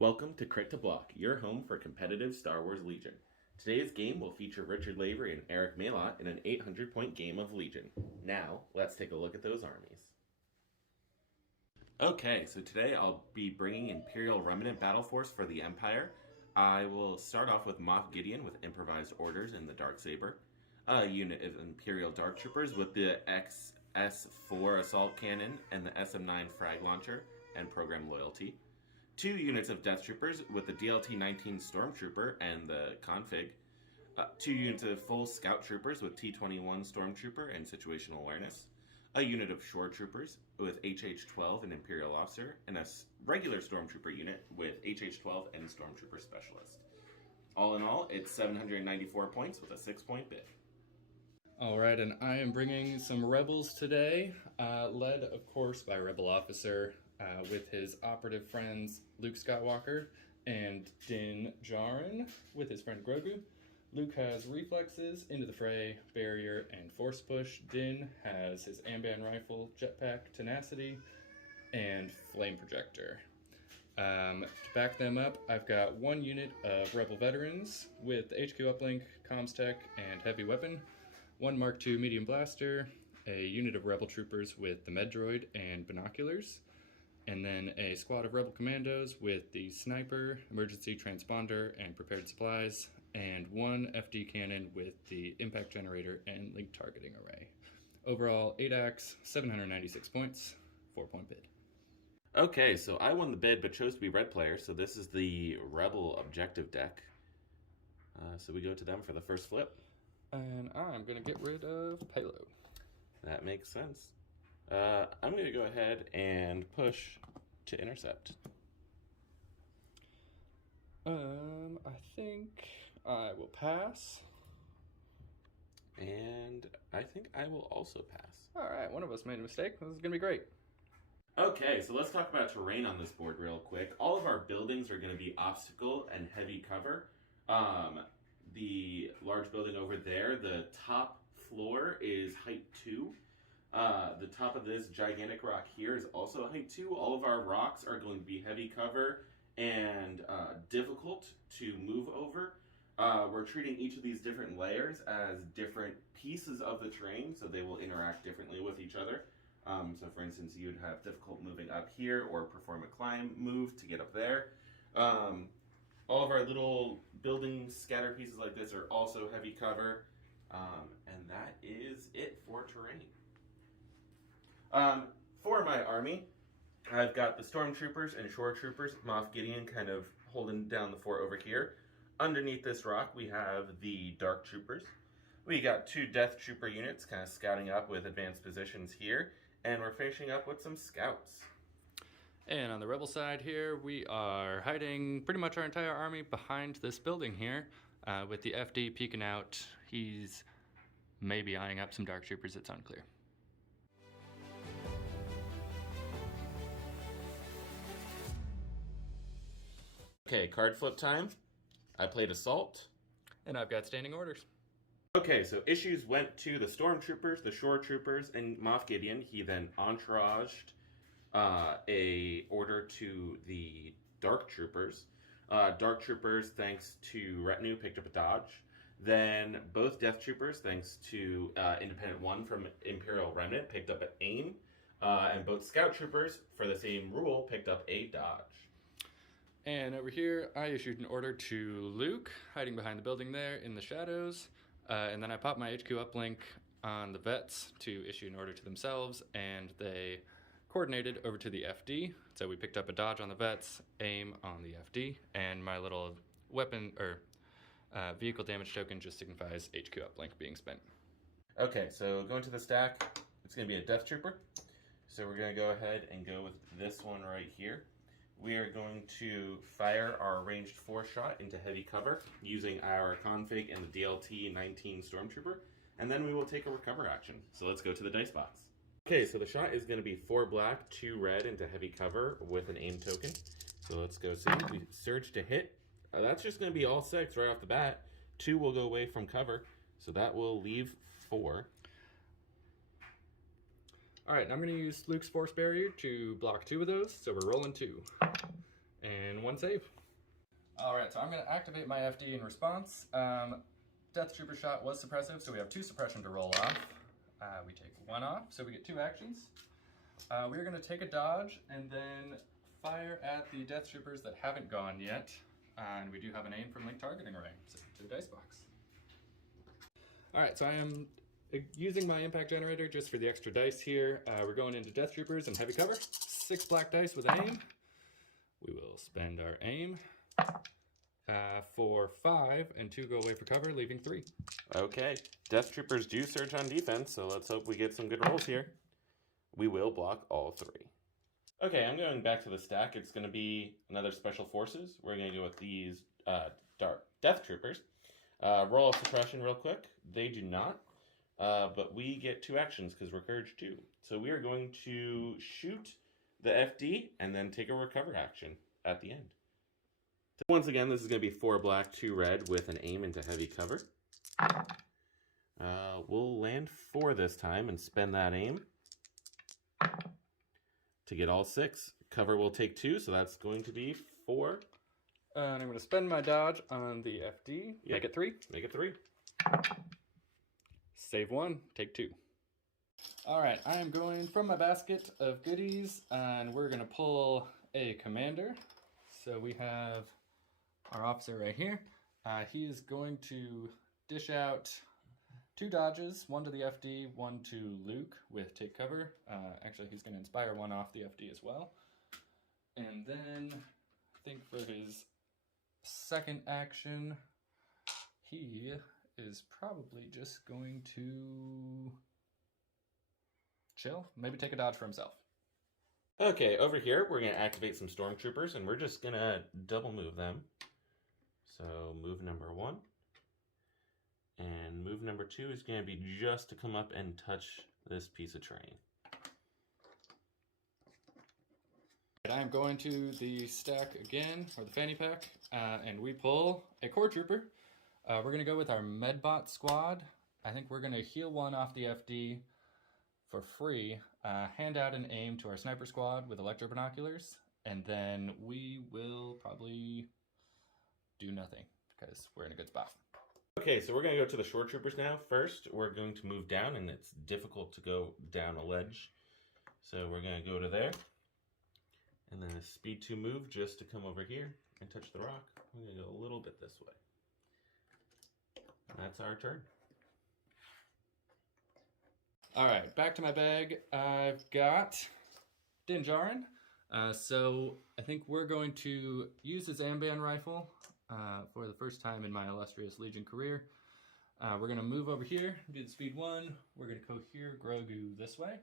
Welcome to Crit to Block, your home for competitive Star Wars Legion. Today's game will feature Richard Lavery and Eric Malott in an 800-point game of Legion. Now, let's take a look at those armies. Okay, so today I'll be bringing Imperial Remnant Battle Force for the Empire. I will start off with Moff Gideon with improvised orders in the Darksaber, a unit of Imperial Dark Troopers with the XS4 Assault Cannon and the SM9 Frag Launcher and Program Loyalty. 2 units of Death Troopers with the DLT-19 Stormtrooper and the config. 2 units of full Scout Troopers with T-21 Stormtrooper and Situational Awareness. A unit of Shore Troopers with HH-12 and Imperial Officer. And a regular Stormtrooper unit with HH-12 and Stormtrooper Specialist. All in all, it's 794 points with a 6-point bid. Alright, and I am bringing some Rebels today, led, of course, by Rebel Officer, with his operative friends Luke Skywalker and Din Djarin with his friend Grogu. Luke has reflexes, into the fray, barrier, and force push. Din has his Amban rifle, jetpack, tenacity, and flame projector. To back them up, I've got 1 unit of Rebel veterans with HQ uplink, comms tech, and heavy weapon. 1 Mark II medium blaster, a unit of Rebel troopers with the med droid and binoculars, and then a squad of Rebel commandos with the sniper, emergency transponder, and prepared supplies, and 1 FD cannon with the impact generator and link targeting array. Overall, 8 acts, 796 points, 4-point bid. Okay, so I won the bid but chose to be red player, so this is the Rebel objective deck. So we go to them for the first flip. And I'm going to get rid of payload. That makes sense. I'm going to go ahead and push to intercept. I think I will pass. And I think I will also pass. Alright, one of us made a mistake. This is going to be great. Okay, so let's talk about terrain on this board real quick. All of our buildings are going to be obstacle and heavy cover. The large building over there, the top floor is height 2. The top of this gigantic rock here is also height 2. All of our rocks are going to be heavy cover and difficult to move over. We're treating each of these different layers as different pieces of the terrain, so they will interact differently with each other. So for instance, you'd have difficult moving up here or perform a climb move to get up there. All of our little building scatter pieces like this are also heavy cover. And that is it for terrain. For my army, I've got the Stormtroopers and Shore Troopers, Moff Gideon kind of holding down the fort over here. Underneath this rock, we have the Dark Troopers. We got 2 Death Trooper units kind of scouting up with advanced positions here. And we're finishing up with some scouts. And on the Rebel side here, we are hiding pretty much our entire army behind this building here, with the FD peeking out. He's maybe eyeing up some Dark Troopers, it's unclear. Okay, card flip time. I played Assault. And I've got standing orders. Okay, so issues went to the Stormtroopers, the Shore Troopers, and Moff Gideon. He then entouraged a order to the Dark Troopers. Dark Troopers, thanks to Retinue, picked up a dodge. Then both Death Troopers, thanks to Independent 1 from Imperial Remnant, picked up an aim. And both Scout Troopers, for the same rule, picked up a dodge. And over here, I issued an order to Luke, hiding behind the building there in the shadows. And then I popped my HQ uplink on the vets to issue an order to themselves, and they coordinated over to the FD. So we picked up a dodge on the vets, aim on the FD, and my little weapon or vehicle damage token just signifies HQ uplink being spent. Okay, so going to the stack, it's going to be a Death Trooper. So we're going to go ahead and go with this one right here. We are going to fire our ranged 4-shot into heavy cover using our config and the DLT-19 Stormtrooper, and then we will take a recover action. So let's go to the dice box. Okay, so the shot is going to be 4 black, 2 red into heavy cover with an aim token. So let's go see. We surge to hit. That's just going to be all 6 right off the bat. 2 will go away from cover, so that will leave 4. All right, I'm going to use Luke's Force Barrier to block 2 of those, so we're rolling 2. And 1 save. Alright, so I'm going to activate my FD in response. Death Trooper shot was suppressive, so we have 2 suppression to roll off. We take 1 off, so we get 2 actions. We're going to take a dodge and then fire at the Death Troopers that haven't gone yet. And we do have an aim from link targeting range, so to the dice box. Alright, so I am using my impact generator just for the extra dice here. We're going into Death Troopers and heavy cover. 6 black dice with an aim. We will spend our aim for 5 and 2 go away for cover, leaving 3. Okay, Death Troopers do surge on defense, so let's hope we get some good rolls here. We will block all 3. Okay, I'm going back to the stack. It's going to be another Special Forces. We're going to go with these Dark Death Troopers. Roll of suppression real quick. They do not, but we get 2 actions because we're Courage 2. So we are going to shoot the FD and then take a recover action at the end. So once again, this is going to be 4 black, 2 red with an aim into heavy cover. We'll land 4 this time and spend that aim to get all 6. Cover will take 2, so that's going to be 4. And I'm going to spend my dodge on the FD. Yep. Make it 3. Make it 3. Save 1, take 2. Alright, I am going from my basket of goodies, and we're going to pull a commander. So we have our officer right here. He is going to dish out 2 dodges, 1 to the FD, 1 to Luke with take cover. Actually, he's going to inspire 1 off the FD as well. And then, I think for his second action, he is probably just going to chill, maybe take a dodge for himself. Okay, over here, we're going to activate some Stormtroopers, and we're just going to double move them. So, move number 1. And move number 2 is going to be just to come up and touch this piece of terrain. I am going to the stack again, or the fanny pack, and we pull a core trooper. We're going to go with our Medbot squad. I think we're going to heal 1 off the FD for free, hand out an aim to our sniper squad with electro binoculars, and then we will probably do nothing because we're in a good spot. Okay, so we're going to go to the shore troopers now. First, we're going to move down, and it's difficult to go down a ledge. So we're going to go to there, and then a speed 2 move just to come over here and touch the rock. We're going to go a little bit this way. And that's our turn. Alright, back to my bag. I've got Din Djarin. So I think we're going to use his Amban rifle for the first time in my illustrious Legion career. We're going to move over here, do the speed 1. We're going to go here, Grogu this way.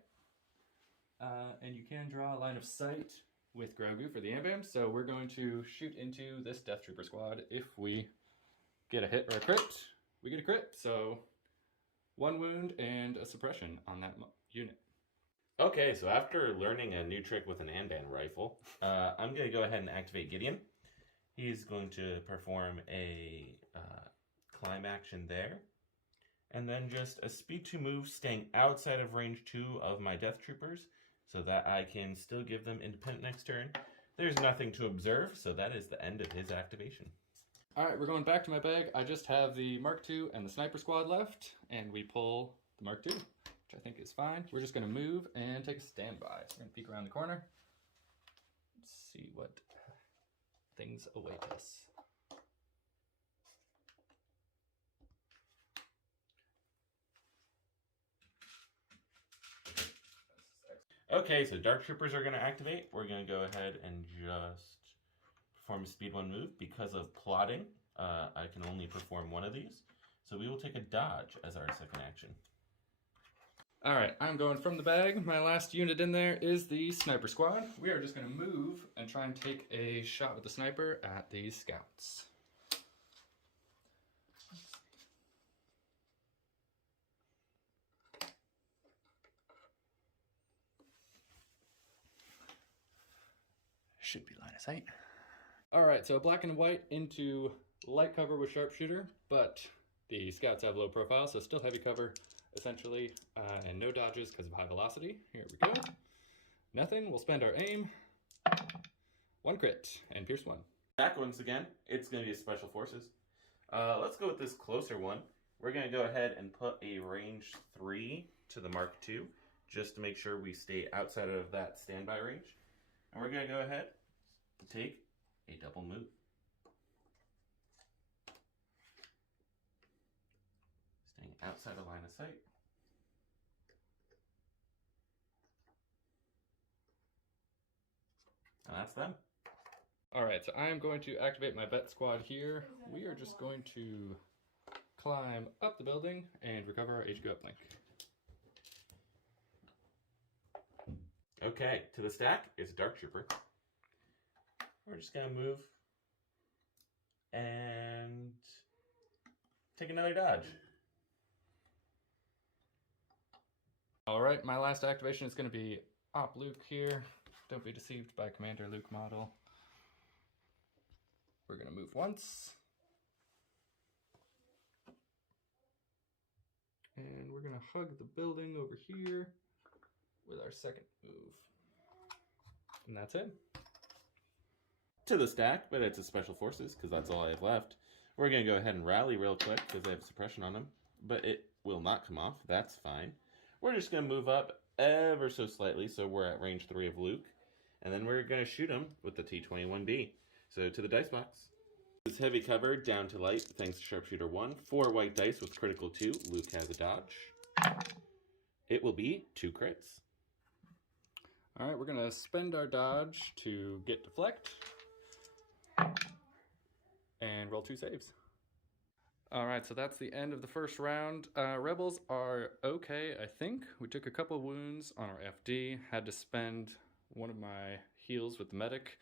And you can draw a line of sight with Grogu for the Ambam. So we're going to shoot into this Death Trooper squad. If we get a hit or a crit, we get a crit. So 1 wound and a suppression on that unit. Okay, so after learning a new trick with an Amban rifle, I'm going to go ahead and activate Gideon. He's going to perform a climb action there. And then just a speed 2 move staying outside of range 2 of my Death Troopers so that I can still give them independent next turn. There's nothing to observe, so that is the end of his activation. Alright, we're going back to my bag. I just have the Mark II and the Sniper Squad left, and we pull the Mark II, which I think is fine. We're just going to move and take a standby. So we're going to peek around the corner. Let's see what things await us. Okay, so Dark Troopers are going to activate. We're going to go ahead and just perform a speed 1 move. Because of plotting, I can only perform 1 of these. So we will take a dodge as our second action. Alright, I'm going from the bag. My last unit in there is the Sniper Squad. We are just going to move and try and take a shot with the sniper at these scouts. Should be line of sight. Alright, so black and white into light cover with sharpshooter, but the scouts have low profile, so still heavy cover, essentially, and no dodges because of high velocity. Here we go. Nothing. We'll spend our aim. 1 crit, and Pierce 1. Back once again, it's going to be a Special Forces. Let's go with this closer one. We're going to go ahead and put a range 3 to the Mark II, just to make sure we stay outside of that standby range. And we're going to go ahead and take a double move. Staying outside of line of sight. And that's them. Alright, so I am going to activate my vet squad here. We are just going to climb up the building and recover our HQ uplink. Okay, to the stack is a Dark Trooper. We're just going to move and take another dodge. Alright, my last activation is going to be Op Luke here. Don't be deceived by Commander Luke model. We're going to move once. And we're going to hug the building over here with our second move. And that's it. To the stack, but it's a Special Forces because that's all I have left. We're going to go ahead and rally real quick because I have suppression on them, but it will not come off. That's fine. We're just going to move up ever so slightly so we're at range 3 of Luke, and then we're going to shoot him with the T-21D. So to the dice box. It's heavy cover down to light thanks to Sharpshooter 1. 4 white dice with critical 2. Luke has a dodge. It will be 2 crits. Alright, we're going to spend our dodge to get deflect. And roll 2 saves. Alright, so that's the end of the first round. Rebels are okay, I think. We took a couple wounds on our FD. Had to spend one of my heals with the medic.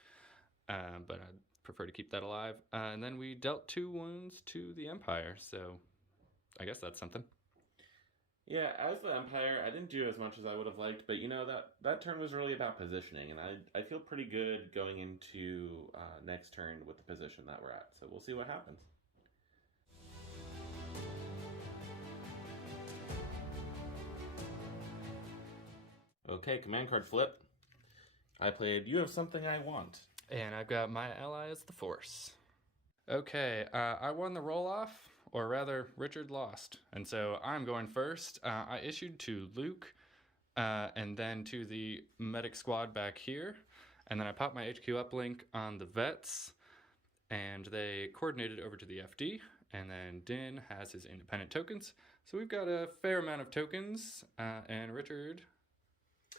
But I'd prefer to keep that alive. And then we dealt 2 wounds to the Empire, so I guess that's something. Yeah, as the Empire, I didn't do as much as I would have liked, but you know, that turn was really about positioning, and I feel pretty good going into next turn with the position that we're at, so we'll see what happens. Okay, command card flip. I played You Have Something I Want. And I've got my ally as the Force. Okay, I won the roll-off, or rather, Richard lost. And so I'm going first. I issued to Luke, and then to the medic squad back here. And then I popped my HQ uplink on the vets, and they coordinated over to the FD. And then Din has his independent tokens. So we've got a fair amount of tokens, and Richard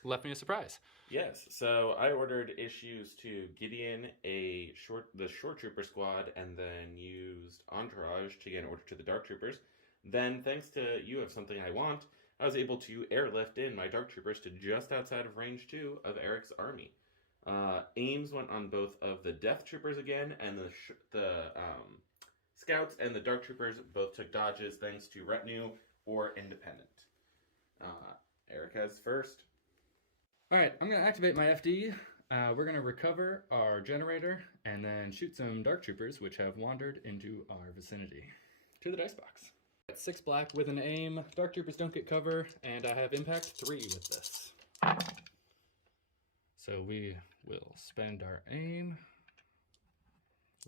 left me a surprise. Yes, so I ordered issues to Gideon, the short trooper squad, and then used Entourage to get an order to the Dark Troopers. Then, thanks to You Have Something I Want, I was able to airlift in my Dark Troopers to just outside of range 2 of Eric's army. Aims went on both of the Death Troopers again, and the Scouts and the Dark Troopers both took dodges thanks to Retinue or Independent. Eric has first. Alright, I'm going to activate my FD. We're going to recover our generator and then shoot some Dark Troopers which have wandered into our vicinity. To the dice box. 6 black with an aim. Dark Troopers don't get cover, and I have impact 3 with this. So we will spend our aim.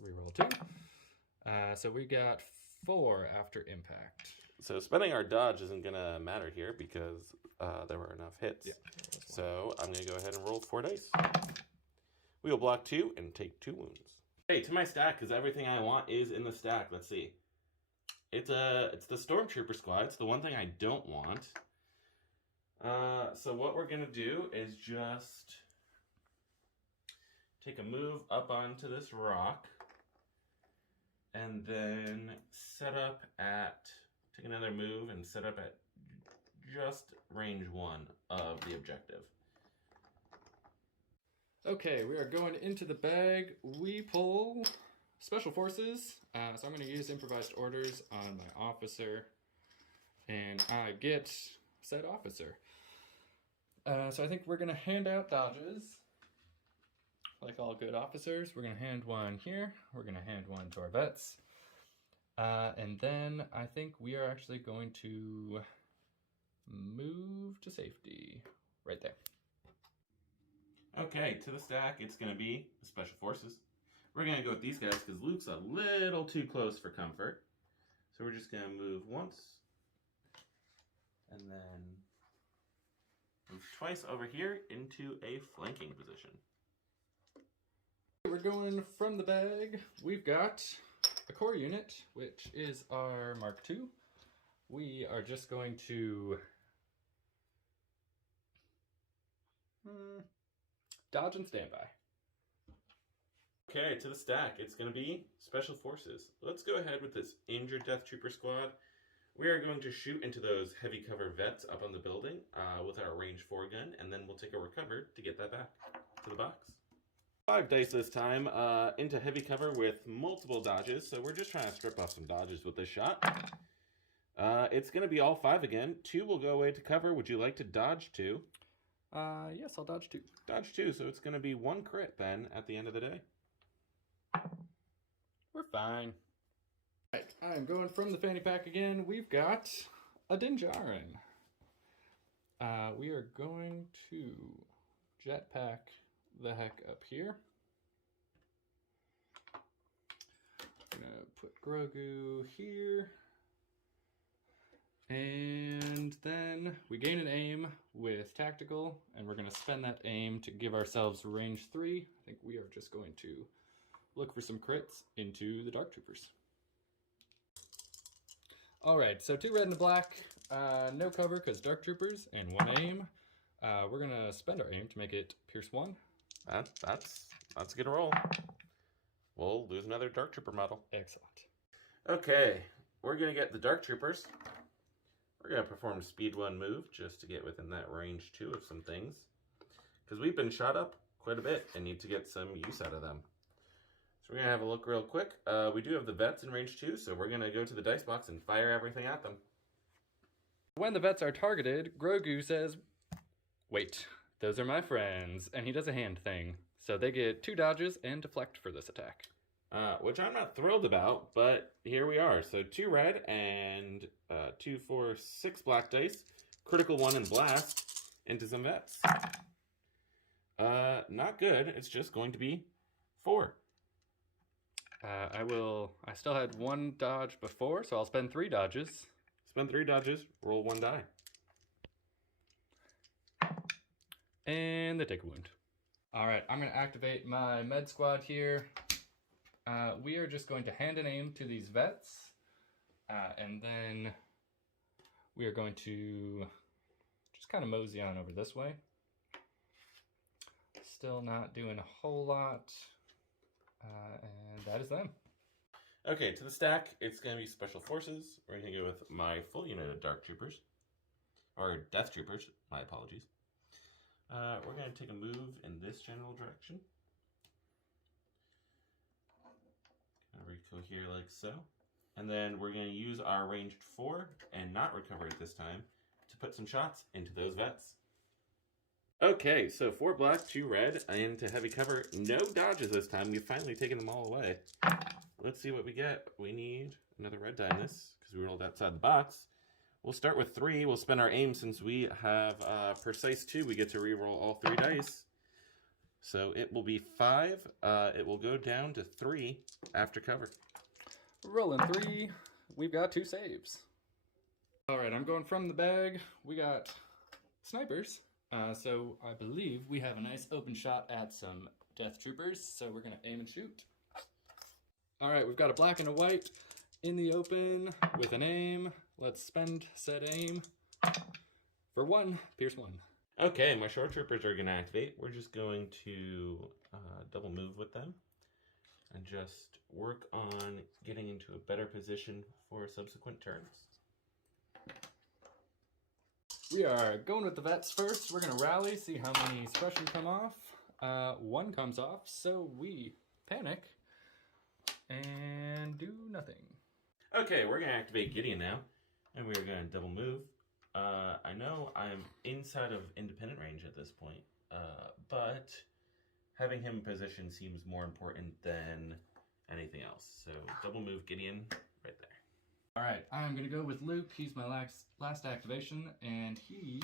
Reroll 2. So we got 4 after impact. So spending our dodge isn't going to matter here because there were enough hits. Yeah, so I'm going to go ahead and roll 4 dice. We will block 2 and take 2 wounds. Hey, to my stack, because everything I want is in the stack. Let's see. It's the Stormtrooper squad. It's the one thing I don't want. So what we're going to do is just take a move up onto this rock. And then take another move and set up at just range 1 of the objective. Okay, we are going into the bag. We pull Special Forces. So I'm going to use improvised orders on my officer. And I get said officer. So I think we're going to hand out dodges. Like all good officers, we're going to hand 1 here. We're going to hand 1 to our vets. And then I think we are actually going to move to safety right there. Okay, to the stack, it's going to be Special Forces. We're going to go with these guys because Luke's a little too close for comfort. So we're just going to move once. And then move twice over here into a flanking position. We're going from the bag. We've got a core unit, which is our Mark II. We are just going to dodge and standby. Okay, to the stack, it's going to be Special Forces. Let's go ahead with this Injured Death Trooper squad. We are going to shoot into those heavy cover vets up on the building with our range 4 gun, and then we'll take a recover to get that back to the box. 5 dice this time into heavy cover with multiple dodges, so we're just trying to strip off some dodges with this shot. It's going to be all 5 again. 2 will go away to cover. Would you like to dodge 2? Yes, I'll dodge 2. Dodge 2, so it's going to be 1 crit then at the end of the day. We're fine. Right, I'm going from the fanny pack again. We've got a Dinjarin. We are going to jetpack the heck up here. I'm gonna put Grogu here. And then we gain an aim with tactical, and we're gonna spend that aim to give ourselves range 3. I think we are just going to look for some crits into the Dark Troopers. Alright, so 2 red and a black, no cover because Dark Troopers, and 1 aim. We're gonna spend our aim to make it Pierce 1. That's a good roll. We'll lose another Dark Trooper model. Excellent. Okay, we're gonna get the Dark Troopers. We're gonna perform a speed 1 move just to get within that range 2 of some things. Because we've been shot up quite a bit and need to get some use out of them. So we're going to have a look real quick. We do have the vets in range 2, so we're going to go to the dice box and fire everything at them. When the vets are targeted, Grogu says, "Wait, those are my friends," and he does a hand thing. So they get 2 dodges and deflect for this attack. Which I'm not thrilled about, but here we are. So 2 red and 2, 4, 6 black dice. Critical 1 and blast into some vets. Not good. It's just going to be 4. I still had 1 dodge before, so I'll spend 3 dodges. Spend 3 dodges, roll 1 die. And they take a wound. Alright, I'm going to activate my med squad here. We are just going to hand and aim to these vets. And then we are going to just kind of mosey on over this way. Still not doing a whole lot. And that is them. Okay, to the stack, it's going to be Special Forces. We're going to go with my full unit of Dark Troopers. Or Death Troopers, my apologies. We're going to take a move in this general direction. Gonna recoil here like so. And then we're going to use our ranged 4 and not recover it this time to put some shots into those vets. Okay, so 4 black, 2 red, into heavy cover. No dodges this time. We've finally taken them all away. Let's see what we get. We need another red die in this, because we rolled outside the box. We'll start with 3. We'll spend our aim since we have precise 2. We get to reroll all 3 dice. So it will be 5. It will go down to 3 after cover. Rolling 3. We've got 2 saves. Alright, I'm going from the bag. We got snipers. So I believe we have a nice open shot at some Death Troopers, so we're going to aim and shoot. Alright, we've got a black and a white in the open with an aim. Let's spend said aim for 1, Pierce 1. Okay, my short troopers are going to activate. We're just going to double move with them and just work on getting into a better position for subsequent turns. We are going with the vets first. We're going to rally, see how many suppression come off. 1 comes off, so we panic and do nothing. Okay, we're going to activate Gideon now, and we're going to double move. I know I'm inside of independent range at this point, but having him in position seems more important than anything else. So double move Gideon right there. Alright, I'm going to go with Luke. He's my last activation, and he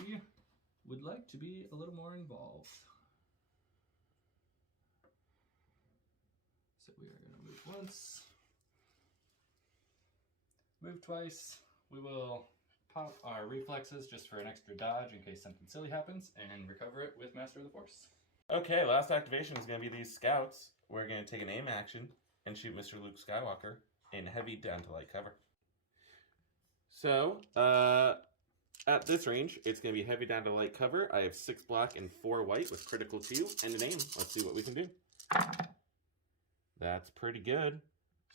would like to be a little more involved. So we are going to move once, move twice. We will pop our reflexes just for an extra dodge in case something silly happens, and recover it with Master of the Force. Okay, last activation is going to be these scouts. We're going to take an aim action and shoot Mr. Luke Skywalker in heavy down to light cover. So, at this range, it's going to be heavy down to light cover. I have 6 black and 4 white with critical 2 and an aim. Let's see what we can do. That's pretty good.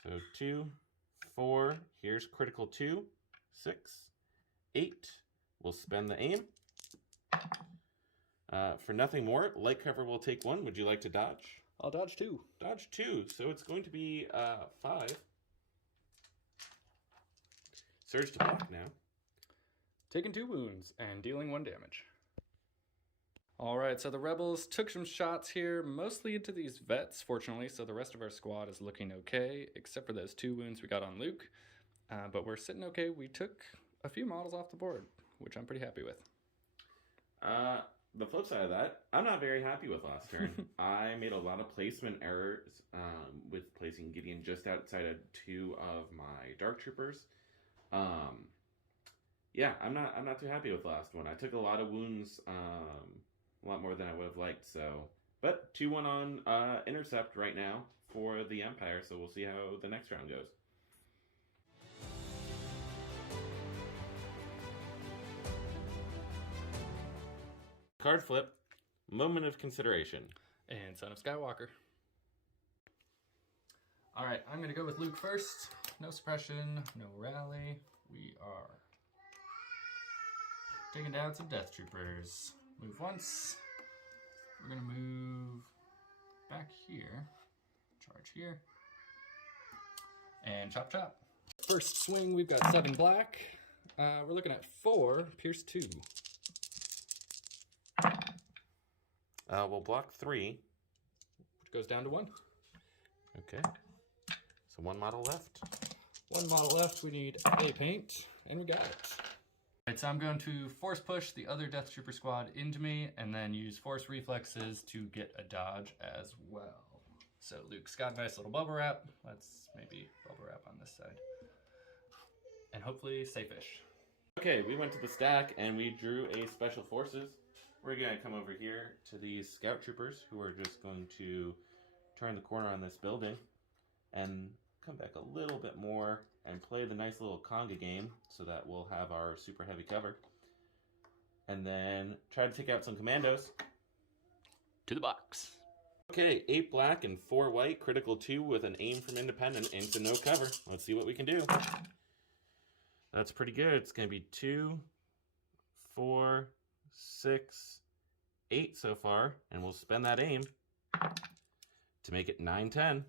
So 2, 4, here's critical 2, 6, 8. We'll spend the aim. For nothing more, light cover will take 1. Would you like to dodge? I'll dodge 2. Dodge 2, so it's going to be 5. Surge to block now. Taking 2 wounds and dealing 1 damage. Alright, so the rebels took some shots here, mostly into these vets, fortunately, so the rest of our squad is looking okay, except for those 2 wounds we got on Luke. But we're sitting okay. We took a few models off the board, which I'm pretty happy with. The flip side of that, I'm not very happy with last turn. I made a lot of placement errors with placing Gideon just outside of 2 of my Dark Troopers. Yeah, I'm not too happy with the last one. I took a lot of wounds, a lot more than I would have liked. So, but 2-1 on intercept right now for the Empire. So we'll see how the next round goes. Card flip, moment of consideration. And Son of Skywalker. Alright, I'm going to go with Luke first. No suppression, no rally. We are taking down some Death Troopers. Move once. We're going to move back here. Charge here. And chop chop. First swing, we've got 7 black. We're looking at 4, pierce 2. We'll block 3. Which goes down to 1. Okay. So 1 model left. 1 model left. We need a paint, and we got it. Alright, so I'm going to force push the other Death Trooper squad into me, and then use force reflexes to get a dodge as well. So Luke's got a nice little bubble wrap. Let's maybe bubble wrap on this side. And hopefully safe-ish. Okay, we went to the stack, and we drew a Special Forces. We're going to come over here to these Scout Troopers, who are just going to turn the corner on this building and come back a little bit more and play the nice little conga game so that we'll have our super heavy cover. And then try to take out some commandos. To the box. Okay, 8 black and 4 white, critical 2 with an aim from independent into no cover. Let's see what we can do. That's pretty good. It's going to be 2, 4, 6, 8 so far, and we'll spend that aim to make it 9, 10.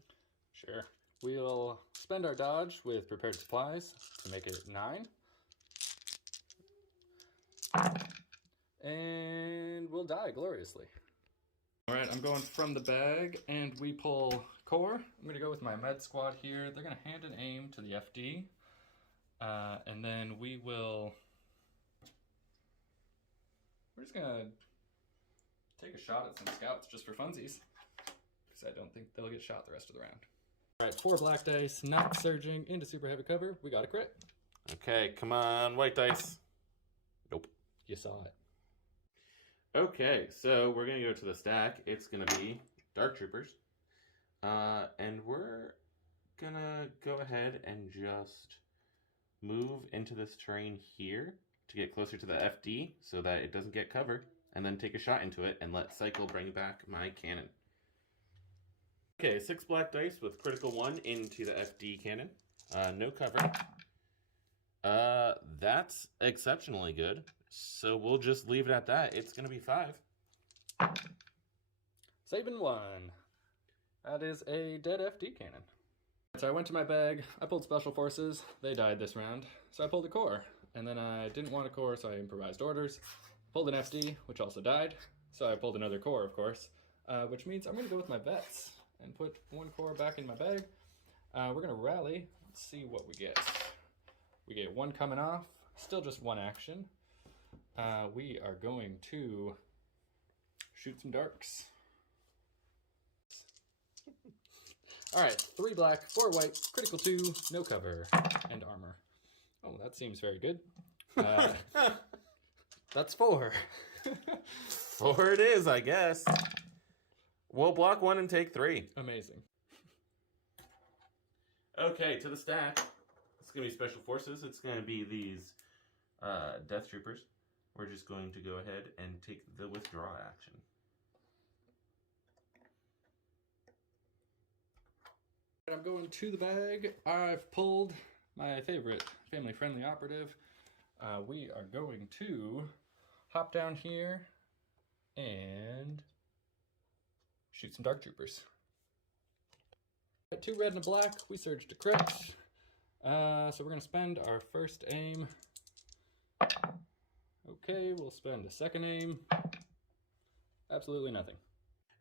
Sure. We'll spend our dodge with prepared supplies to make it 9. And we'll die gloriously. Alright, I'm going from the bag, and we pull core. I'm going to go with my med squad here. They're going to hand an aim to the FD. And then we're just going to take a shot at some scouts just for funsies. Because I don't think they'll get shot the rest of the round. Alright, 4 black dice, not surging into super heavy cover. We got a crit. Okay, come on, white dice. Nope. You saw it. Okay, so we're going to go to the stack. It's going to be Dark Troopers. And we're going to go ahead and just move into this terrain here to get closer to the FD so that it doesn't get covered, and then take a shot into it and let Cycle bring back my cannon. Okay, 6 black dice with critical 1 into the FD cannon. No cover. That's exceptionally good. So we'll just leave it at that. It's going to be 5. Saving 1. That is a dead FD cannon. So I went to my bag, I pulled Special Forces, they died this round, so I pulled a core. And then I didn't want a core, so I improvised orders. Pulled an FD, which also died, so I pulled another core, of course. Which means I'm going to go with my vets and put 1 core back in my bag. We're going to rally, let's see what we get. We get 1 coming off, still just 1 action. We are going to shoot some darks. Alright, 3 black, 4 white, critical 2, no cover, and armor. Oh, that seems very good. That's 4. 4 it is, I guess. We'll block 1 and take 3. Amazing. Okay, to the stack. It's going to be Special Forces. It's going to be these Death Troopers. We're just going to go ahead and take the withdraw action. I'm going to the bag. I've pulled my favorite family-friendly operative. We are going to hop down here and shoot some Dark Troopers. 2 red and a black. We surge to crit. So we're going to spend our first aim. Okay, we'll spend a second aim. Absolutely nothing.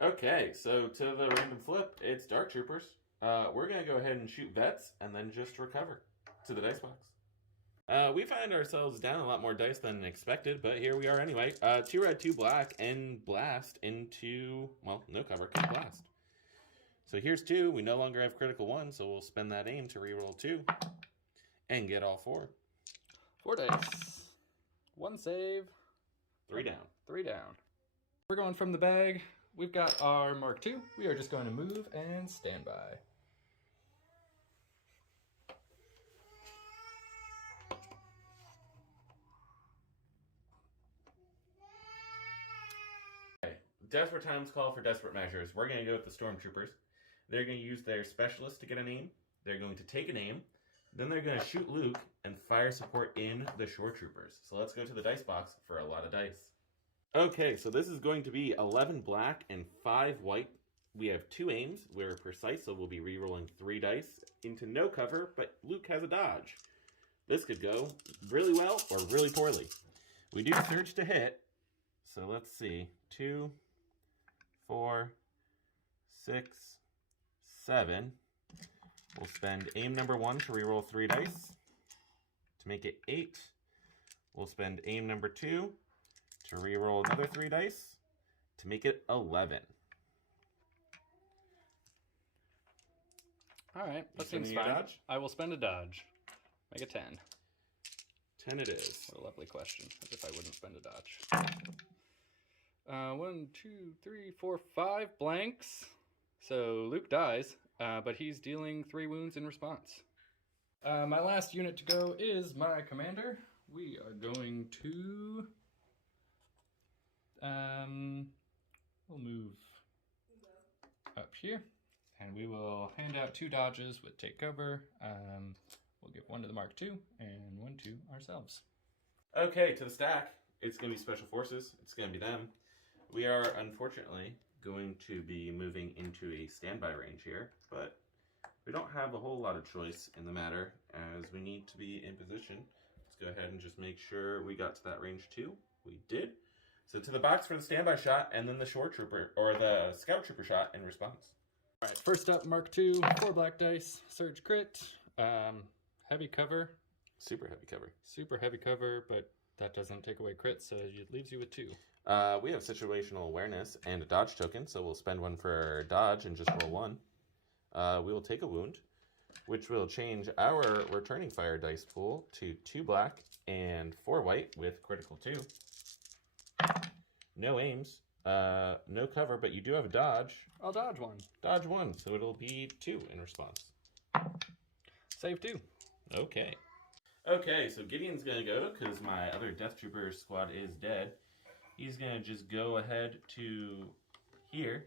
Okay, so to the random flip, it's Dark Troopers. We're going to go ahead and shoot vets and then just recover to the dice box. We find ourselves down a lot more dice than expected, but here we are anyway. 2 red, 2 black, and blast into, well, no cover, can blast. So here's 2. We no longer have critical 1, so we'll spend that aim to reroll 2 and get all 4. 4 dice. 1 save. 3 down. 3 down. We're going from the bag. We've got our Mark II. We are just going to move and stand by. Okay. Desperate times call for desperate measures. We're going to go with the Stormtroopers. They're going to use their specialist to get an aim. They're going to take an aim. Then they're going to shoot Luke and fire support in the Shore Troopers. So let's go to the dice box for a lot of dice. Okay, so this is going to be 11 black and 5 white. We have 2 aims. We're precise, so we'll be re-rolling 3 dice into no cover, but Luke has a dodge. This could go really well or really poorly. We do surge to hit, so let's see. 2, 4, 6, 7. We'll spend aim number 1 to re-roll 3 dice to make it 8. We'll spend aim number 2 to re-roll another 3 dice to make it 11. Alright, that seems fine. Dodge? I will spend a dodge. Make it 10. 10 it is. What a lovely question, as if I wouldn't spend a dodge. 1, 2, 3, 4, 5 blanks. So Luke dies, but he's dealing 3 wounds in response. My last unit to go is my commander. We are going to... we'll move up here, and we will hand out 2 dodges with take cover. We'll give 1 to the Mark II and 1 to ourselves. Okay, to the stack. It's going to be Special Forces. It's going to be them. We are, unfortunately, going to be moving into a standby range here, but we don't have a whole lot of choice in the matter, as we need to be in position. Let's go ahead and just make sure we got to that range too. We did. So to the box for the standby shot, and then the Shore Trooper, or the Scout Trooper shot in response. Alright, first up, Mark II, 4 black dice, surge crit, heavy cover. Super heavy cover. Super heavy cover, but that doesn't take away crit, so it leaves you with 2. We have situational awareness and a dodge token, so we'll spend 1 for dodge and just roll 1. We will take a wound, which will change our returning fire dice pool to 2 black and 4 white with critical 2. No aims, no cover, but you do have a dodge. I'll dodge 1. Dodge 1, so it'll be 2 in response. Save 2. Okay. Okay, so Gideon's going to go, because my other Death Trooper squad is dead. He's going to just go ahead to here.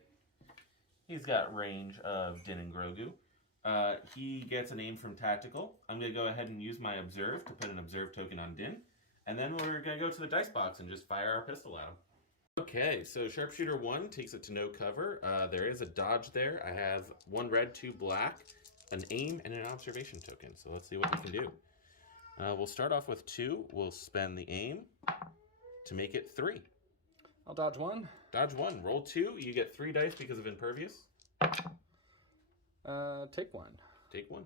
He's got range of Din and Grogu. He gets an aim from Tactical. I'm going to go ahead and use my Observe to put an Observe token on Din. And then we're going to go to the dice box and just fire our pistol at him. Okay, so Sharpshooter 1 takes it to no cover. There is a dodge there. I have 1 red, 2 black, an aim, and an observation token. So let's see what we can do. We'll start off with 2. We'll spend the aim to make it 3. I'll dodge 1. Dodge 1. Roll 2. You get 3 dice because of Impervious. Take 1. Take 1.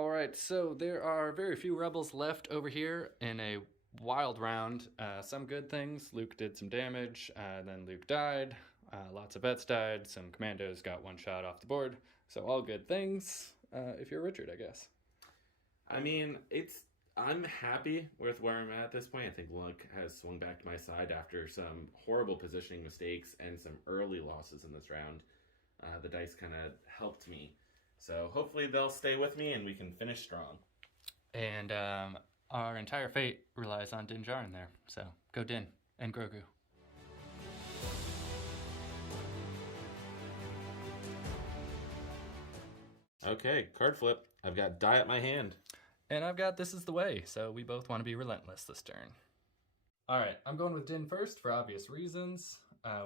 Alright, so there are very few rebels left over here in a wild round. Some good things. Luke did some damage, then Luke died. Lots of vets died, some commandos got one shot off the board, so all good things if you're Richard, I guess. I mean, I'm happy with where I'm at this point. I think luck has swung back to my side after some horrible positioning mistakes and some early losses in this round. The dice kind of helped me. So hopefully they'll stay with me and we can finish strong. And our entire fate relies on Din Djarin there, so go Din and Grogu. Okay, card flip. I've got die at my hand. And I've got This Is the Way, so we both want to be relentless this turn. Alright, I'm going with Din first for obvious reasons.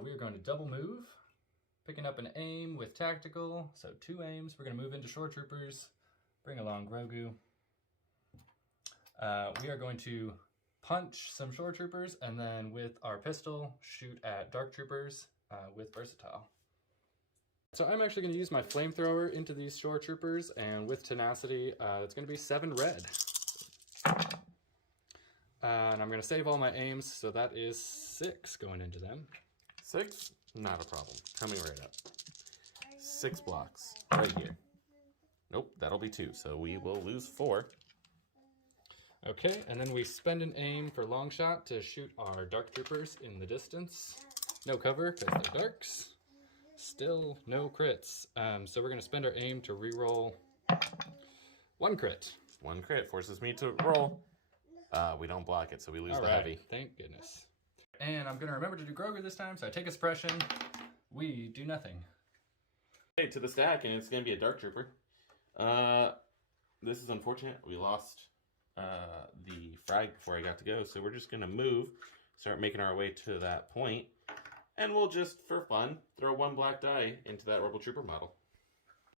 We are going to double move, picking up an aim with tactical, so 2 aims. We're going to move into shore troopers, bring along Grogu. We are going to punch some shore troopers, and then with our pistol, shoot at dark troopers with versatile. So I'm actually going to use my flamethrower into these shore troopers, and with tenacity, it's going to be 7 red. And I'm going to save all my aims, so that is 6 going into them. 6? Not a problem. Coming right up. 6 blocks. Right here. Nope, that'll be 2, so we will lose 4. Okay, and then we spend an aim for long shot to shoot our dark troopers in the distance. No cover, because they're darks. Still no crits. So we're going to spend our aim to reroll 1 crit. 1 crit forces me to roll. We don't block it, so we lose the heavy. Thank goodness. And I'm going to remember to do Grogu this time, so I take a suppression. We do nothing. Okay, to the stack, and it's going to be a dark trooper. This is unfortunate. We lost the frag before I got to go, so we're just going to move, start making our way to that point. And we'll just, for fun, throw 1 black die into that Rebel Trooper model.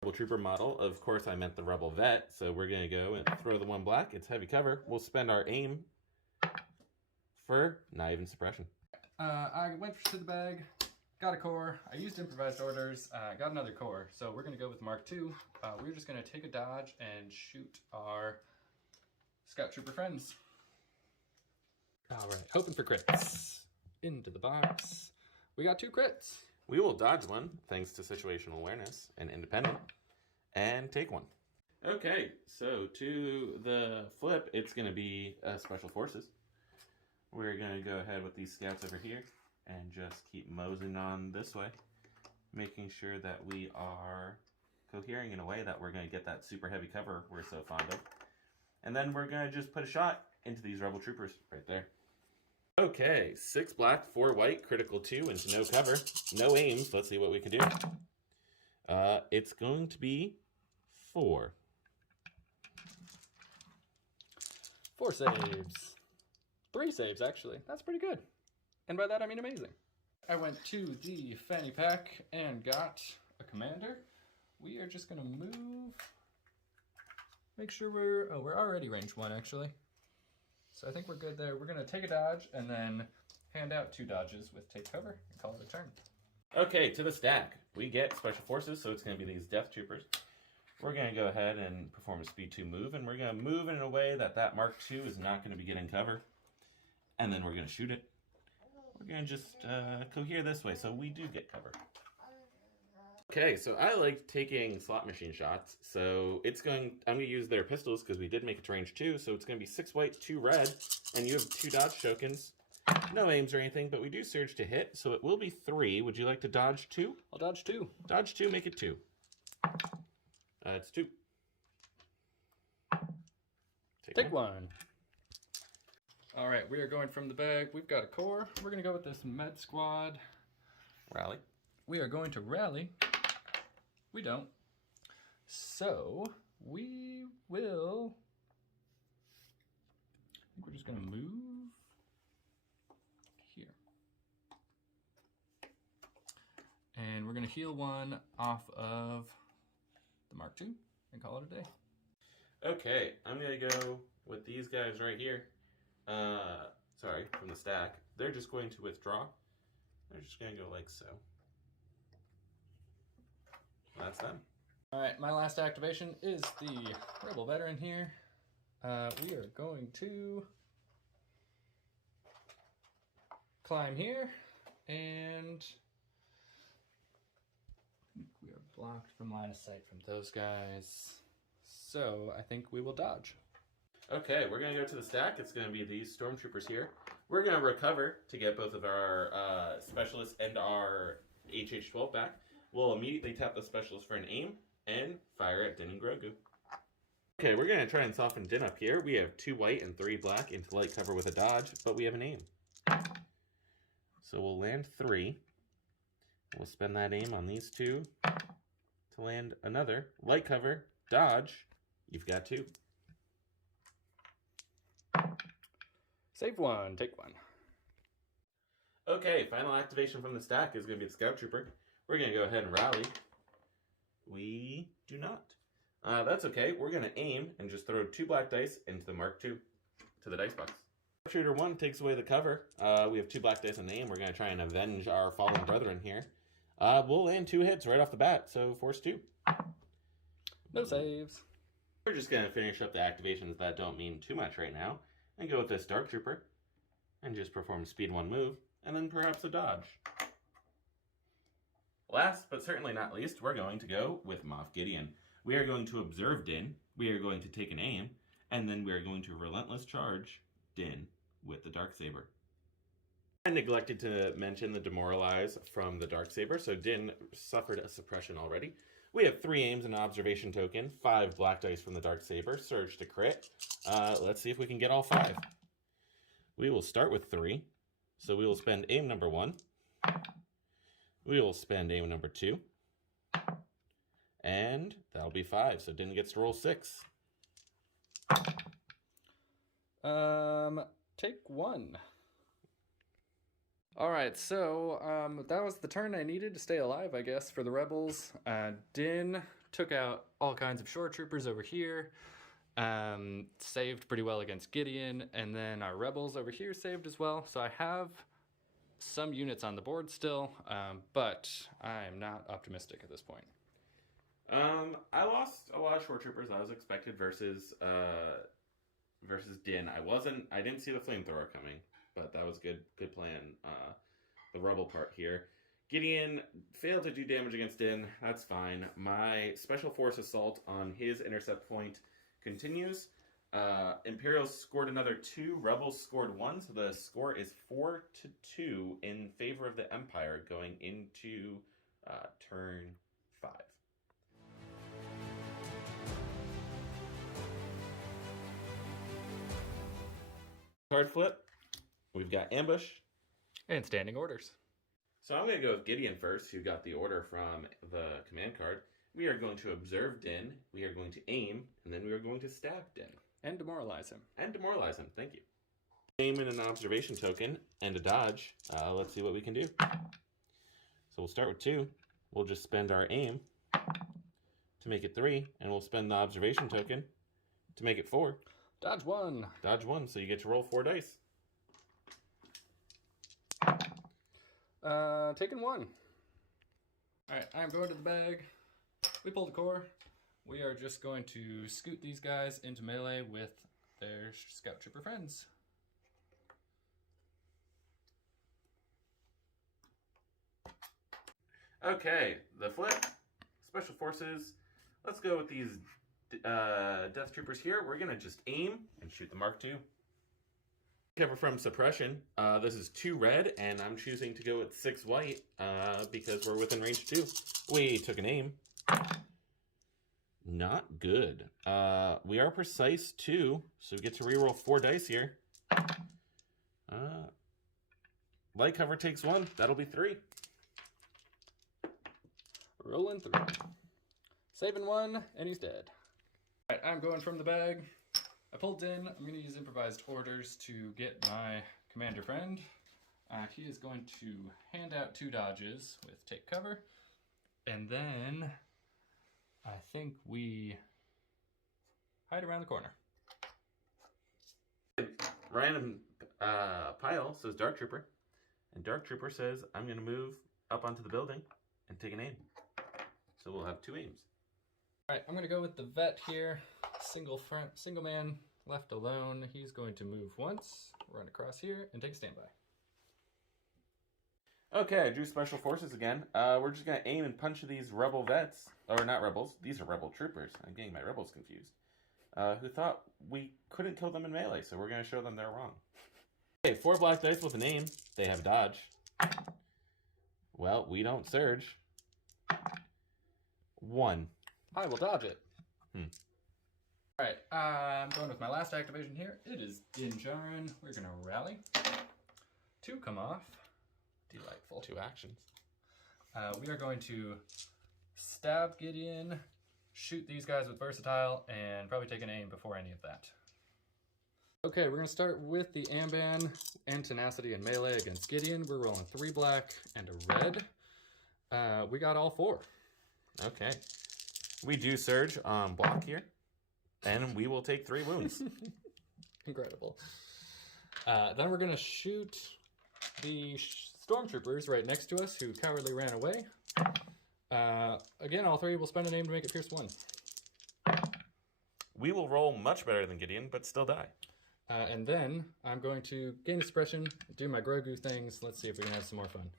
Rebel Trooper model, of course I meant the Rebel Vet, so we're going to go and throw the 1 black. It's heavy cover. We'll spend our aim for not even suppression. I went to the bag, got a core. I used improvised orders, got another core. So we're going to go with Mark II. We're just going to take a dodge and shoot our Scout Trooper friends. All right, hoping for crits. Into the box. We got 2 crits. We will dodge 1, thanks to situational awareness and independent, and take 1. Okay, so to the flip, it's going to be Special Forces. We're going to go ahead with these scouts over here and just keep moseying on this way, making sure that we are cohering in a way that we're going to get that super heavy cover we're so fond of. And then we're going to just put a shot into these Rebel Troopers right there. Okay, 6 black, 4 white, critical 2 into no cover. No aims. Let's see what we can do. It's going to be 4. 4 saves. 3 saves, actually. That's pretty good. And by that, I mean amazing. I went to the fanny pack and got a commander. We are just going to move. Make sure we're already range 1, actually. So I think we're good there. We're going to take a dodge and then hand out 2 dodges with take cover and call it a turn. Okay, to the stack. We get Special Forces, so it's going to be these Death Troopers. We're going to go ahead and perform a Speed 2 move, and we're going to move in a way that that Mark II is not going to be getting cover. And then we're going to shoot it. We're going to just cohere this way, so we do get cover. Okay, so I like taking slot machine shots, so I'm going to use their pistols because we did make it to range 2, so it's going to be 6 white, 2 red, and you have 2 dodge tokens. No aims or anything, but we do surge to hit, so it will be 3. Would you like to dodge 2? I'll dodge 2. Dodge 2, make it 2. It's 2. Take 1. All right, we are going from the bag. We've got a core. We're going to go with this med squad. Rally. We are going to rally. We don't. So we will, I think we're just going to move here. And we're going to heal 1 off of the Mark II and call it a day. Okay, I'm going to go with these guys right here. Sorry, from the stack. They're just going to withdraw. They're just going to go like so. That's them. Alright, my last activation is the Rebel Veteran here. We are going to climb here and blocked from line of sight from those guys. So I think we will dodge. Okay, we're going to go to the stack. It's going to be these stormtroopers here. We're going to recover to get both of our specialists and our HH-12 back. We'll immediately tap the specialist for an aim and fire at Din and Grogu. Okay, we're going to try and soften Din up here. We have 2 white and 3 black into light cover with a dodge, but we have an aim. So we'll land 3. We'll spend that aim on these 2 to land another. Light cover, dodge, you've got 2. Save 1, take 1. Okay, final activation from the stack is going to be the Scout Trooper. We're going to go ahead and rally. We do not. That's okay. We're going to aim and just throw 2 black dice into the Mark II, to the dice box. Shooter 1 takes away the cover. We have 2 black dice in the aim. We're going to try and avenge our fallen brethren here. We'll land 2 hits right off the bat, so force 2. No saves. We're just going to finish up the activations that don't mean too much right now, and go with this Dark Trooper, and just perform speed 1 move, and then perhaps a dodge. Last, but certainly not least, we're going to go with Moff Gideon. We are going to observe Din, we are going to take an aim, and then we are going to relentless charge Din with the Darksaber. I neglected to mention the demoralize from the Darksaber, so Din suffered a suppression already. We have 3 aims and an observation token, 5 black dice from the Darksaber, surge to crit. Let's see if we can get all 5. We will start with 3, so we will spend aim number 1. We will spend aim number 2. And that'll be 5, so Din gets to roll 6. Take 1. Alright, so that was the turn I needed to stay alive, I guess, for the rebels. Din took out all kinds of shore troopers over here, saved pretty well against Gideon, and then our rebels over here saved as well. So I have some units on the board still, but I'm not optimistic at this point. I lost a lot of shore troopers as expected versus Din. I didn't see the flamethrower coming, but that was good plan. The rebel part here. Gideon failed to do damage against Din. That's fine. My special force assault on his intercept point continues. Imperials scored another 2. Rebels scored 1, so the score is 4-2 in favor of the Empire going into turn 5. Card flip. We've got ambush. And standing orders. So I'm going to go with Gideon first, who got the order from the command card. We are going to observe Din, we are going to aim, and then we are going to stab Din. And demoralize him. Thank you. Aim and an observation token, and a dodge. Let's see what we can do. So we'll start with 2. We'll just spend our aim to make it 3, and we'll spend the observation token to make it 4. Dodge 1. Dodge 1, so you get to roll 4 dice. Taking 1. Alright, I'm going to the bag. We pulled the core. We are just going to scoot these guys into melee with their scout trooper friends. Okay, the flip. Special forces. Let's go with these Death Troopers here. We're going to just aim and shoot the Mark II. Cover from suppression. This is 2 red, and I'm choosing to go with 6 white because we're within range 2. We took an aim. Not good. We are precise 2, so we get to reroll 4 dice here. Light cover takes 1. That'll be 3. Rolling 3. Saving 1, and he's dead. Alright, I'm going from the bag. I pulled in. I'm going to use improvised orders to get my commander friend. He is going to hand out 2 dodges with take cover. And then I think we hide around the corner. Random pile says Dark Trooper. And Dark Trooper says, I'm going to move up onto the building and take an aim. So we'll have 2 aims. Alright, I'm going to go with the vet here. Single man left alone. He's going to move once, run across here, and take a standby. Okay, I drew special forces again. We're just gonna aim and punch these rebel vets, or not rebels. These are rebel troopers. I'm getting my rebels confused. Who thought we couldn't kill them in melee, so we're gonna show them they're wrong. Okay, 4 black dice with a name. They have dodge. Well, we don't surge. 1. I will dodge it. Alright, I'm going with my last activation here. It is Din Djarin. We're going to rally. 2 come off. Delightful. 2 actions. We are going to stab Gideon, shoot these guys with versatile, and probably take an aim before any of that. Okay, we're going to start with the Amban and Tenacity and Melee against Gideon. We're rolling 3 black and a red. We got all 4. Okay. We do surge on block here, and we will take 3 wounds. Incredible. Then we're going to shoot the stormtroopers right next to us who cowardly ran away. Again, all 3 will spend an aim to make it Pierce 1. We will roll much better than Gideon, but still die. And then I'm going to gain suppression, do my Grogu things. Let's see if we can have some more fun.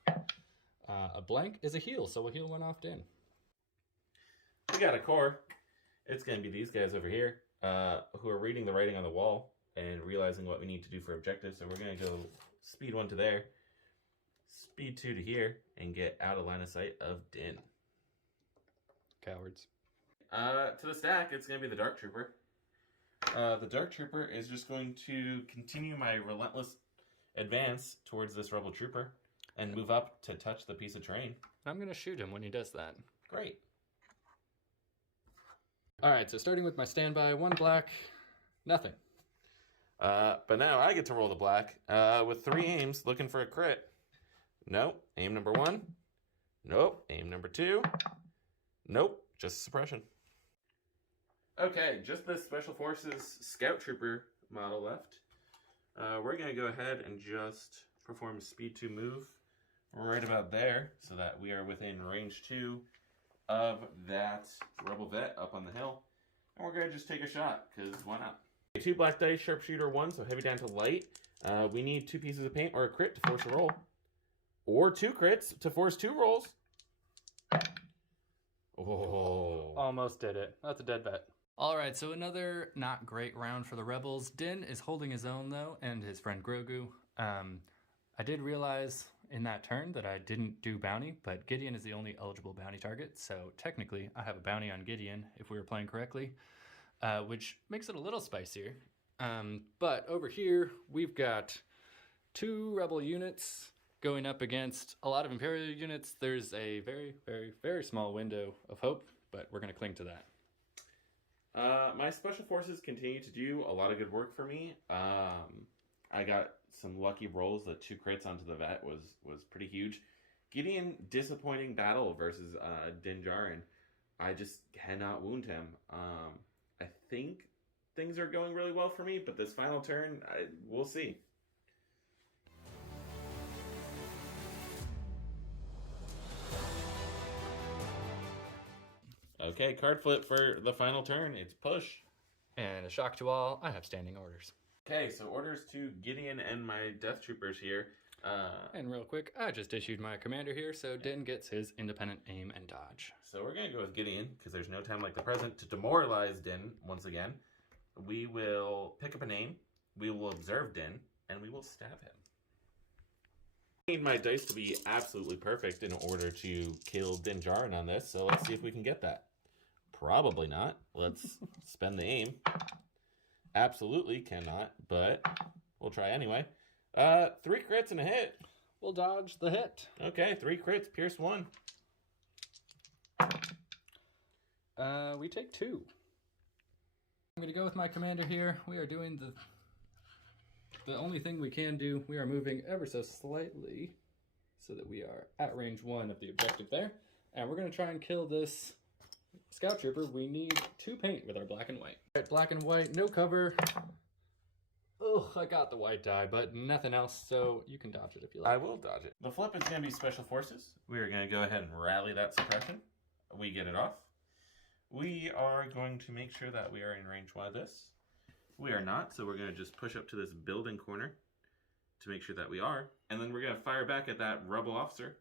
A blank is a heal, so we'll heal 1 off Din. We got a core. It's going to be these guys over here who are reading the writing on the wall and realizing what we need to do for objectives. So we're going to go speed 1 to there, speed 2 to here, and get out of line of sight of Din. Cowards. To the stack, it's going to be the Dark Trooper. The Dark Trooper is just going to continue my relentless advance towards this Rebel Trooper and move up to touch the piece of terrain. I'm going to shoot him when he does that. Great. Alright, so starting with my standby, 1 black, nothing. But now I get to roll the black with 3 aims looking for a crit. Nope. Aim number 1. Nope. Aim number 2. Nope. Just suppression. Okay, just this Special Forces Scout Trooper model left. We're going to go ahead and just perform a speed 2 move right about there so that we are within range 2 of that Rebel Vet up on the hill. And we're going to just take a shot, because why not? 2 black dice, sharpshooter 1, so heavy down to light. We need 2 pieces of paint or a crit to force a roll. Or 2 crits to force 2 rolls. Oh. Almost did it. That's a dead vet. Alright, so another not great round for the Rebels. Din is holding his own, though, and his friend Grogu. I did realize in that turn that I didn't do bounty, but Gideon is the only eligible bounty target, so technically I have a bounty on Gideon if we were playing correctly, which makes it a little spicier. But over here, we've got 2 Rebel units going up against a lot of Imperial units. There's a very, very, very small window of hope, but we're going to cling to that. My Special Forces continue to do a lot of good work for me. I got some lucky rolls. The 2 crits onto the vet was pretty huge. Gideon, disappointing battle versus Din Djarin. I just cannot wound him. I think things are going really well for me, but this final turn, we'll see. Okay, card flip for the final turn. It's push. And a shock to all, I have standing orders. Okay, so orders to Gideon and my Death Troopers here. And real quick, I just issued my commander here, so Din gets his independent aim and dodge. So we're going to go with Gideon, because there's no time like the present to demoralize Din once again. We will pick up a name, we will observe Din, and we will stab him. I need my dice to be absolutely perfect in order to kill Din Djarin on this, so let's see if we can get that. Probably not. Let's spend the aim. Absolutely cannot, but we'll try anyway. 3 crits and a hit. We'll dodge the hit. Okay, 3 crits, Pierce 1. We take 2. I'm going to go with my commander here. We are doing the only thing we can do. We are moving ever so slightly so that we are at range 1 of the objective there. And we're going to try and kill this Scout Trooper. We need 2 paint with our black and white. All right, black and white, no cover. Ugh, I got the white die, but nothing else, so you can dodge it if you like. I will dodge it. The flip is going to be Special Forces. We are going to go ahead and rally that suppression. We get it off. We are going to make sure that we are in range 1 of this. We are not, so we're going to just push up to this building corner to make sure that we are. And then we're going to fire back at that rebel officer.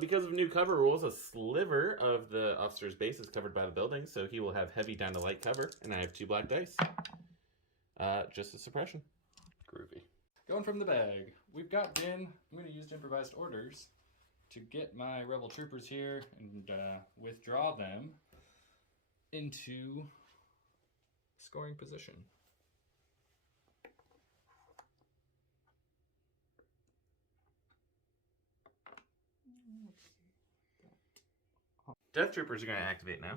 Because of new cover rules, a sliver of the officer's base is covered by the building, so he will have heavy down to light cover, and I have 2 black dice. Just a suppression. Groovy. Going from the bag, we've got Din. I'm going to use improvised orders to get my rebel troopers here and withdraw them into scoring position. Death Troopers are going to activate now.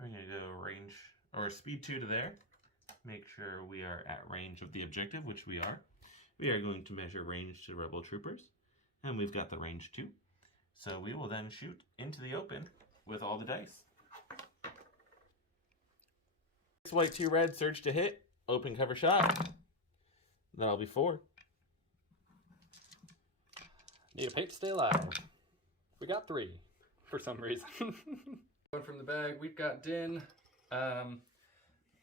We're going to go range, or speed 2 to there. Make sure we are at range of the objective, which we are. We are going to measure range to Rebel Troopers, and we've got the range 2. So we will then shoot into the open with all the dice. 6 white, 2 red, surge to hit, open cover shot. That'll be 4. Need a paint to stay alive. We got 3 for some reason. Going from the bag, we've got Din.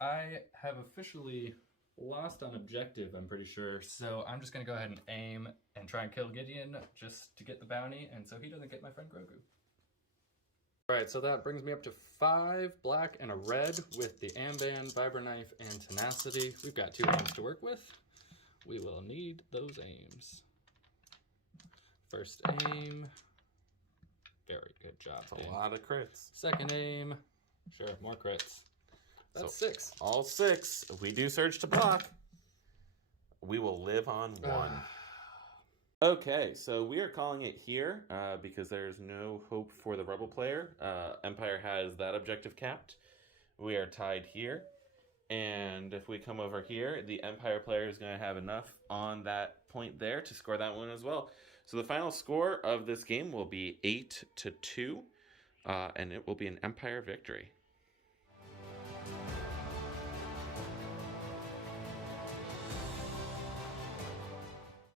I have officially lost on objective, I'm pretty sure, so I'm just going to go ahead and aim and try and kill Gideon just to get the bounty, and so he doesn't get my friend Grogu. Alright, so that brings me up to 5 black and a red with the Amban, Vibroknife, and Tenacity. We've got 2 aims to work with. We will need those aims. First aim. Very good job. That's a lot of crits. Second aim. Sure, more crits. That's so 6. All 6. If we do surge to block, we will live on 1. Okay, so we are calling it here because there's no hope for the rebel player. Empire has that objective capped. We are tied here. And if we come over here, the Empire player is going to have enough on that point there to score that one as well. So the final score of this game will be 8-2, and it will be an Empire victory.